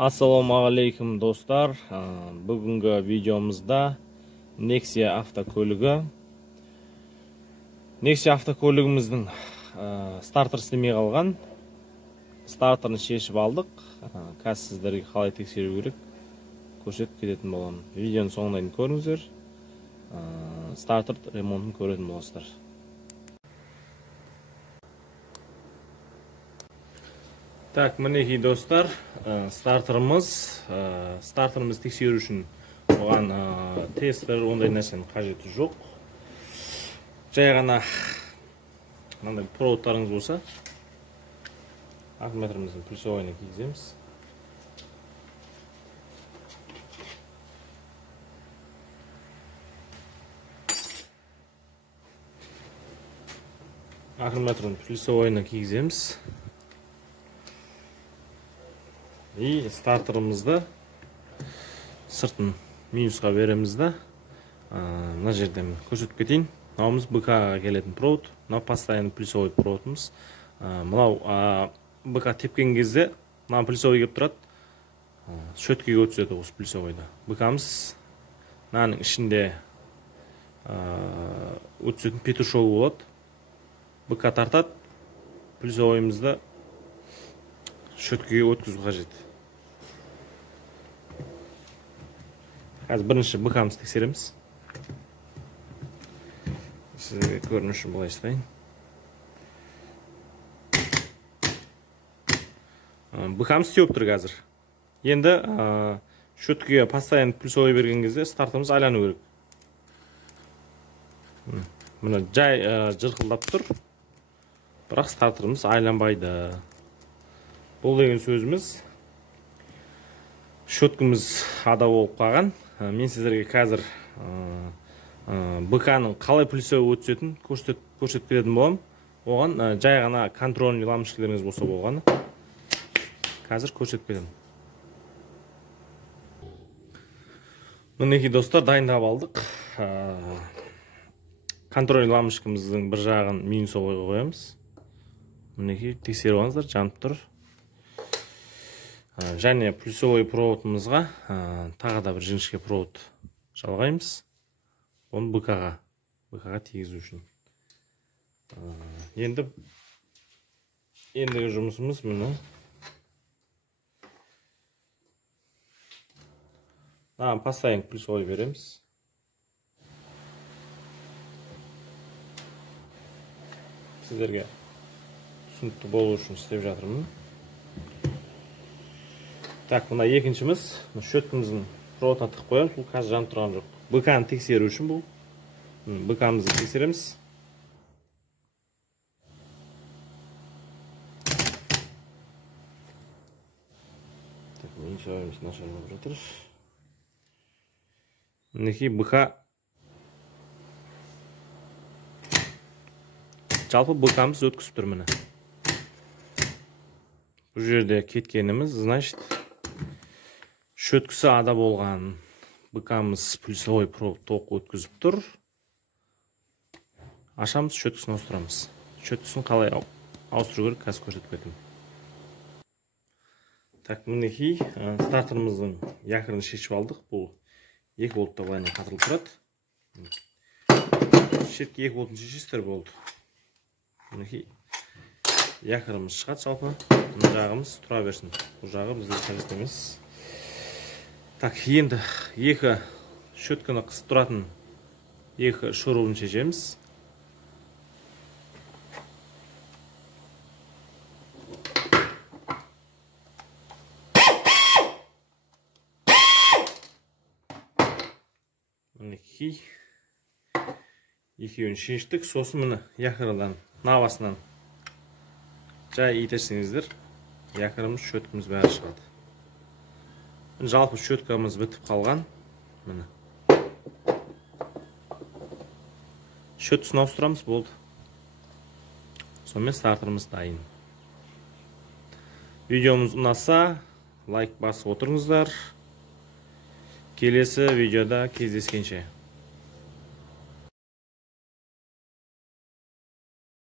Ассалаумағалейкум достар. Бүгінгі видеомызда Nexia автокөлігі. Nexia автокөлігіміздің стартер істемей қалған. Стартерін шешіп алдық. Қазір сіздерге қалай тексеру керек көрсетіп кететін боламын. Видеоның соңына дейін көріңіздер. Стартер ремонтын көретін боласыздар. Так, мінекей достар, стартеріміз тексеру үшін оған тестер, ондай нәрсенің қажеті жоқ. Жай ғана мынандай проводтарыңыз болса, аккумуляторымыздың плюсовойына кигіземіз. Аккумуляторын плюсовойына кигіземіз. И стартерімізді сыртын минусқа береміз да. Мына жерден көрсетіп кетейін. Мынауымыз БК-ға келетін провод. Мынау постоянный плюсовой проводымыз. Мынау БК тепкен кезде мына плюсовой келіп тұрады. Шөткеге өтседі осы плюсовойда. БК-мыз мынаның ішінде өтсетін петушогы болады. БК тартады. Плюсовойымызды шөткеге өткізу қажет. Қазір бірінші БК-мызды тексереміз. Сізге көріну үшін бұлай істейін. БК-мыз теуіп тұр қазір. Енді шөткеге постоянно плюсовой берген кезде стартымыз айлану керек. Мына жай жырқылдап тұр. Бірақ стартеріміз айланбайды. Бұл деген сөзіміз шөткіміз ада болып қалған. Мен сіздерге қазір БК-ның қалай плюсовой өтсетін көрсетіп кететін боламын. Оған жай ғана контрольный лампочкаларыңыз болса болғаны. Қазір көрсетіп кетемін. Мінекей достар, дайындап алдық. Контрольный лампочкамыздың бір жағын минусовойға қоямыз. Мінекей тексеріп алыңыздар, жанып тұр. Және плюсовой проводымызға тағы да бір жіңішке провод жалғаймыз. Оны БК-ға тигізу үшін. Ендігі жұмысымыз міне. Постоянно плюсовой береміз. Сіздерге түсінікті болу үшін істеп жатырмын. Так, мына екіншіміз, шөткіміздің проводына тығып қоямыз. Бұл қазір жанып тұрған жоқ. БК-ны тексеру үшін бұл. БК-мызды тексереміз. Так, минусовойымыз нашар болып жатыр. Мінекей БК. Жалпы БК-мыз өткізіп тұр міне. Бұл жерде кеткеніміз, значит, шөткісі ада болған. БК-мыз плюсовой провод тоқ өткізіп тұр. Ашамыз, шөткісін ауыстырамыз. Шөткісін қалай ауыстыру керек, қазір көрсетіп кетемін. Так, мінекей стартеріміздің якорын шешіп алдық. Бұл 2 волтта былайынан қатырылып тұрады. Шетке 2 волтын шешесіздер болды. Мінекей якорымыз шығады жалпы. Бұл жағымыз тұра берсін. Бұл жағы бізде қажет емес. Так, енді екі шөткіні қысып тұратын екі шурубын шешеміз. Мінекей екеуін шештік. Сосын мұны якордан навасынан жай итерсеңіздер, якорымыз, шөткіміз бәрі шығады. Жалпы шөткамыз бітіп қалған. Міне. Шөткісін ауыстырамыз, болды. Сонымен стартеріміз дайын. Видеомыз ұнаса, лайк басып отырыңыздар. Келесі видеода кездескенше.